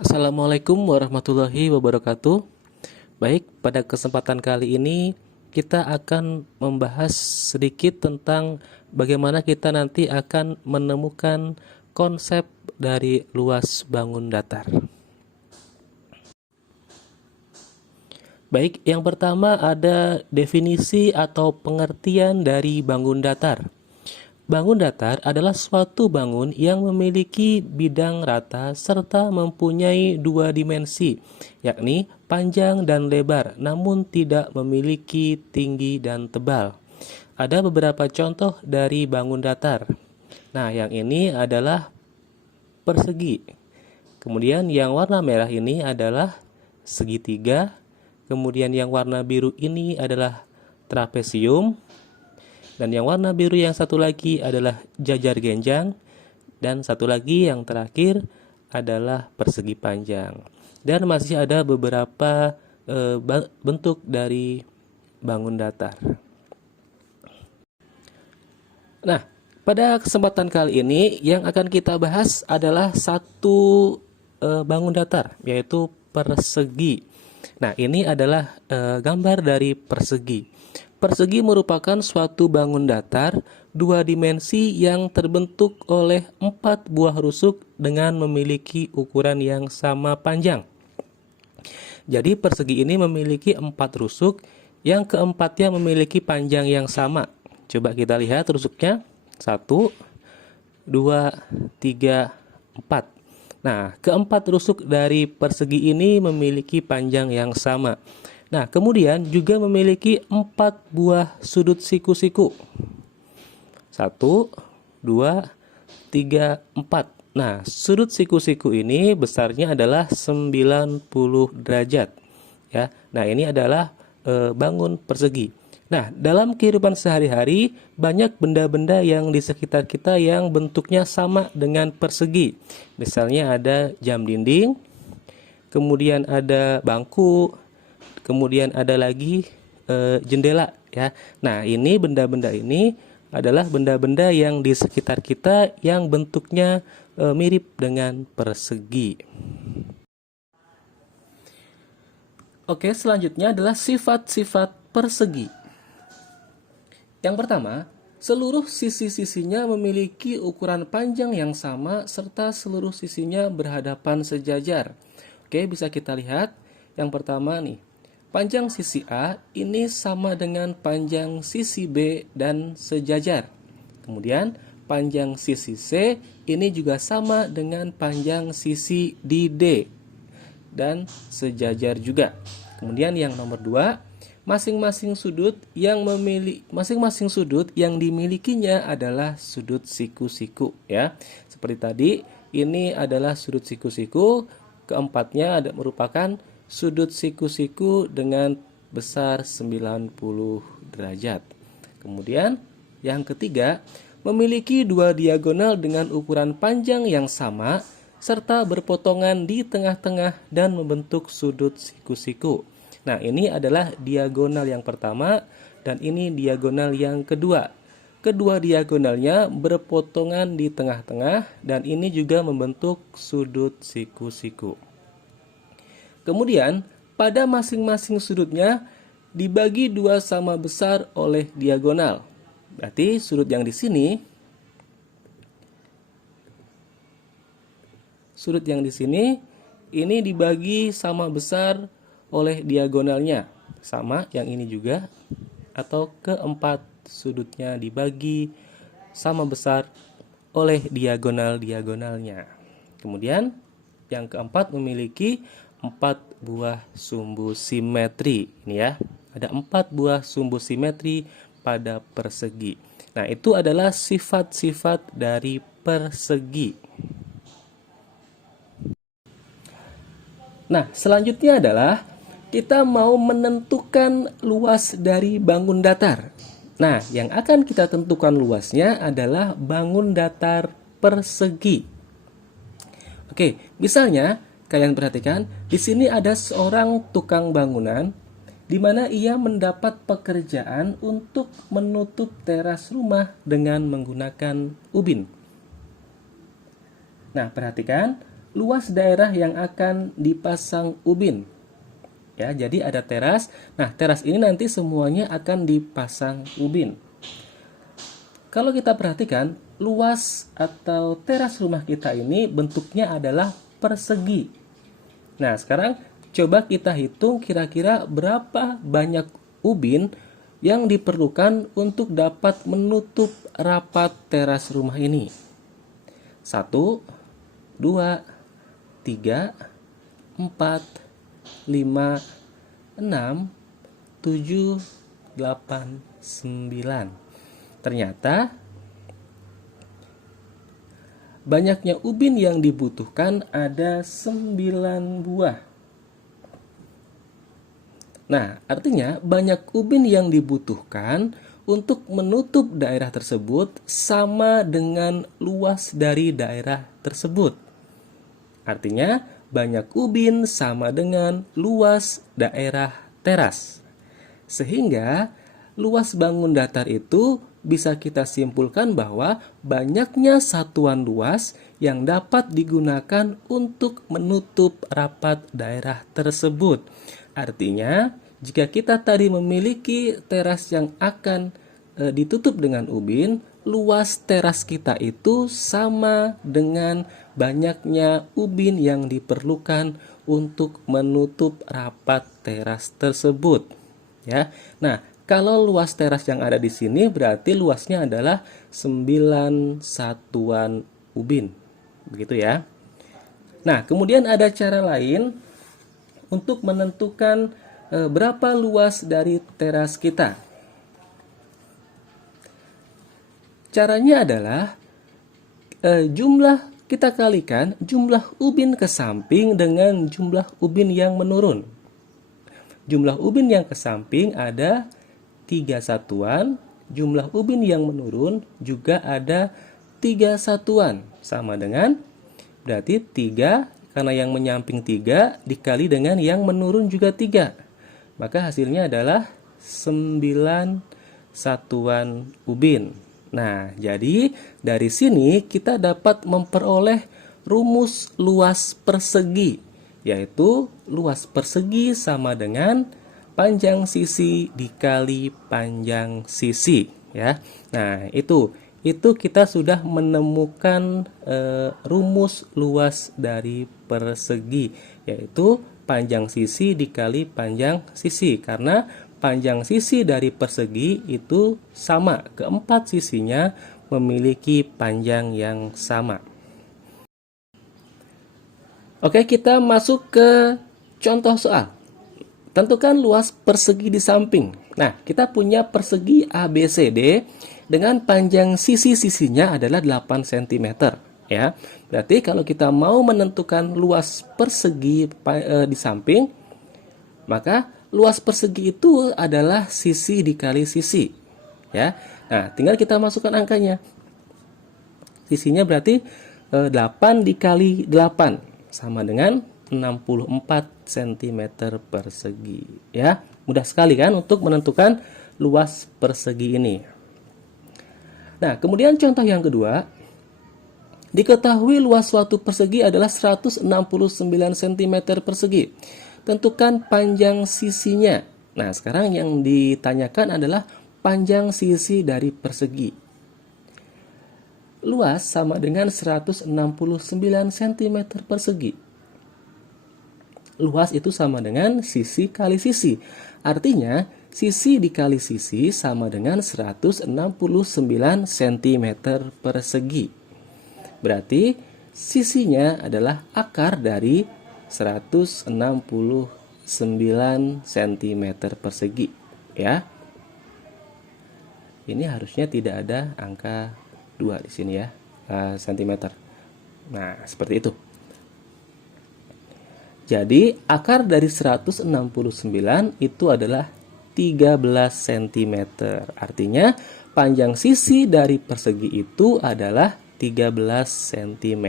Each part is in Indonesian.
Assalamualaikum warahmatullahi wabarakatuh. Baik, pada kesempatan kali ini kita akan membahas sedikit tentang bagaimana kita nanti akan menemukan konsep dari luas bangun datar. Baik, yang pertama ada definisi atau pengertian dari bangun datar. Bangun datar adalah suatu bangun yang memiliki bidang rata serta mempunyai dua dimensi, yakni panjang dan lebar, namun tidak memiliki tinggi dan tebal. Ada beberapa contoh dari bangun datar. Nah, yang ini adalah persegi. Kemudian yang warna merah ini adalah segitiga. Kemudian yang warna biru ini adalah trapesium. Dan yang warna biru yang satu lagi adalah jajar genjang. Dan satu lagi yang terakhir adalah persegi panjang. Dan masih ada beberapa bentuk dari bangun datar. Nah, pada kesempatan kali ini yang akan kita bahas adalah satu bangun datar, yaitu persegi. Nah, ini adalah gambar dari persegi. Persegi merupakan suatu bangun datar dua dimensi yang terbentuk oleh 4 buah rusuk dengan memiliki ukuran yang sama panjang. Jadi persegi ini memiliki 4 rusuk, yang keempatnya memiliki panjang yang sama. Coba kita lihat rusuknya. 1, 2, 3, 4. Nah, keempat rusuk dari persegi ini memiliki panjang yang sama. Nah, kemudian juga memiliki 4 buah sudut siku-siku. 1, 2, 3, 4. Nah, sudut siku-siku ini besarnya adalah 90 derajat. Ya. Nah, ini adalah bangun persegi. Nah, dalam kehidupan sehari-hari banyak benda-benda yang di sekitar kita yang bentuknya sama dengan persegi. Misalnya ada jam dinding, kemudian ada bangku, kemudian ada lagi jendela ya. Nah, ini benda-benda ini adalah benda-benda yang di sekitar kita yang bentuknya mirip dengan persegi. Oke, selanjutnya adalah sifat-sifat persegi. Yang pertama, seluruh sisi-sisinya memiliki ukuran panjang yang sama serta seluruh sisinya berhadapan sejajar. Oke, bisa kita lihat. Yang pertama nih, panjang sisi A ini sama dengan panjang sisi B dan sejajar. Kemudian, panjang sisi C ini juga sama dengan panjang sisi di D dan sejajar juga. Kemudian yang nomor 2, masing-masing sudut yang dimilikinya adalah sudut siku-siku ya. Seperti tadi, ini adalah sudut siku-siku, keempatnya merupakan sudut siku-siku dengan besar 90 derajat. Kemudian yang ketiga, memiliki dua diagonal dengan ukuran panjang yang sama serta berpotongan di tengah-tengah dan membentuk sudut siku-siku. Nah, ini adalah diagonal yang pertama dan ini diagonal yang kedua. Kedua diagonalnya berpotongan di tengah-tengah dan ini juga membentuk sudut siku-siku. Kemudian, pada masing-masing sudutnya dibagi dua sama besar oleh diagonal. Berarti sudut yang di sini ini dibagi sama besar oleh diagonalnya, sama yang ini juga, atau keempat sudutnya dibagi sama besar oleh diagonal-diagonalnya. Kemudian yang keempat memiliki 4 buah sumbu simetri. Ini ya, ada 4 buah sumbu simetri pada persegi. Nah, itu adalah sifat-sifat dari persegi. Nah, selanjutnya adalah kita mau menentukan luas dari bangun datar. Nah, yang akan kita tentukan luasnya adalah bangun datar persegi. Oke, misalnya kalian perhatikan, di sini ada seorang tukang bangunan di mana ia mendapat pekerjaan untuk menutup teras rumah dengan menggunakan ubin. Nah, perhatikan, luas daerah yang akan dipasang ubin. Ya, jadi ada teras. Nah, teras ini nanti semuanya akan dipasang ubin. Kalau kita perhatikan, luas atau teras rumah kita ini bentuknya adalah persegi. Nah, sekarang coba kita hitung kira-kira berapa banyak ubin yang diperlukan untuk dapat menutup rapat teras rumah ini. 1, 2, 3, 4, 5, 6, 7, 8, 9. Ternyata banyaknya ubin yang dibutuhkan ada 9 buah. Nah, artinya banyak ubin yang dibutuhkan untuk menutup daerah tersebut sama dengan luas dari daerah tersebut. Artinya, banyak ubin sama dengan luas daerah teras. Sehingga, luas bangun datar itu bisa kita simpulkan bahwa banyaknya satuan luas yang dapat digunakan untuk menutup rapat daerah tersebut. Artinya, jika kita tadi memiliki teras yang akan ditutup dengan ubin, luas teras kita itu sama dengan banyaknya ubin yang diperlukan untuk menutup rapat teras tersebut. Ya. Nah, kalau luas teras yang ada di sini berarti luasnya adalah 9 satuan ubin. Begitu ya. Nah, kemudian ada cara lain untuk menentukan berapa luas dari teras kita. Caranya adalah kita kalikan jumlah ubin ke samping dengan jumlah ubin yang menurun. Jumlah ubin yang ke samping ada 3 satuan, jumlah ubin yang menurun juga ada 3 satuan. Sama dengan berarti 3, karena yang menyamping 3 dikali dengan yang menurun juga 3. Maka hasilnya adalah 9 satuan ubin. Nah, jadi dari sini kita dapat memperoleh rumus luas persegi, yaitu luas persegi sama dengan panjang sisi dikali panjang sisi, ya. Nah, itu kita sudah menemukan rumus luas dari persegi, yaitu panjang sisi dikali panjang sisi, karena panjang sisi dari persegi itu sama, keempat sisinya memiliki panjang yang sama. Oke, kita masuk ke contoh soal. Tentukan luas persegi di samping. Nah, kita punya persegi ABCD dengan panjang sisi-sisinya adalah 8 cm. Ya, berarti kalau kita mau menentukan luas persegi di samping, maka luas persegi itu adalah sisi dikali sisi. Ya. Nah, tinggal kita masukkan angkanya. Sisinya berarti 8 dikali 8 sama dengan 64 cm persegi. Ya, mudah sekali kan untuk menentukan luas persegi ini. Nah, kemudian contoh yang kedua, diketahui luas suatu persegi adalah 169 cm persegi. Tentukan panjang sisinya. Nah, sekarang yang ditanyakan adalah panjang sisi dari persegi. Luas sama dengan 169 cm persegi. Luas itu sama dengan sisi kali sisi. Artinya, sisi dikali sisi sama dengan 169 cm persegi. Berarti, sisinya adalah akar dari 169 cm persegi. Ya. Ini harusnya tidak ada angka 2 di sini ya, cm. Nah, seperti itu. Jadi, akar dari 169 itu adalah 13 cm. Artinya, panjang sisi dari persegi itu adalah 13 cm.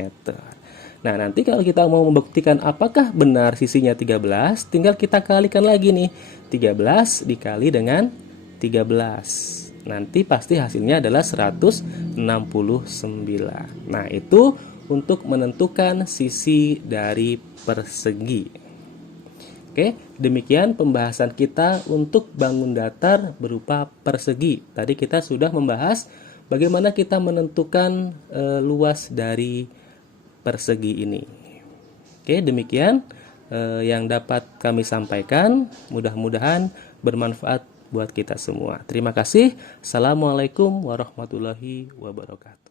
Nah, nanti kalau kita mau membuktikan apakah benar sisinya 13, tinggal kita kalikan lagi nih. 13 dikali dengan 13. Nanti pasti hasilnya adalah 169. Nah, itu untuk menentukan sisi dari persegi. Oke, demikian pembahasan kita untuk bangun datar berupa persegi. Tadi kita sudah membahas bagaimana kita menentukan luas dari persegi ini. Oke, demikian yang dapat kami sampaikan. Mudah-mudahan bermanfaat buat kita semua. Terima kasih. Assalamualaikum warahmatullahi wabarakatuh.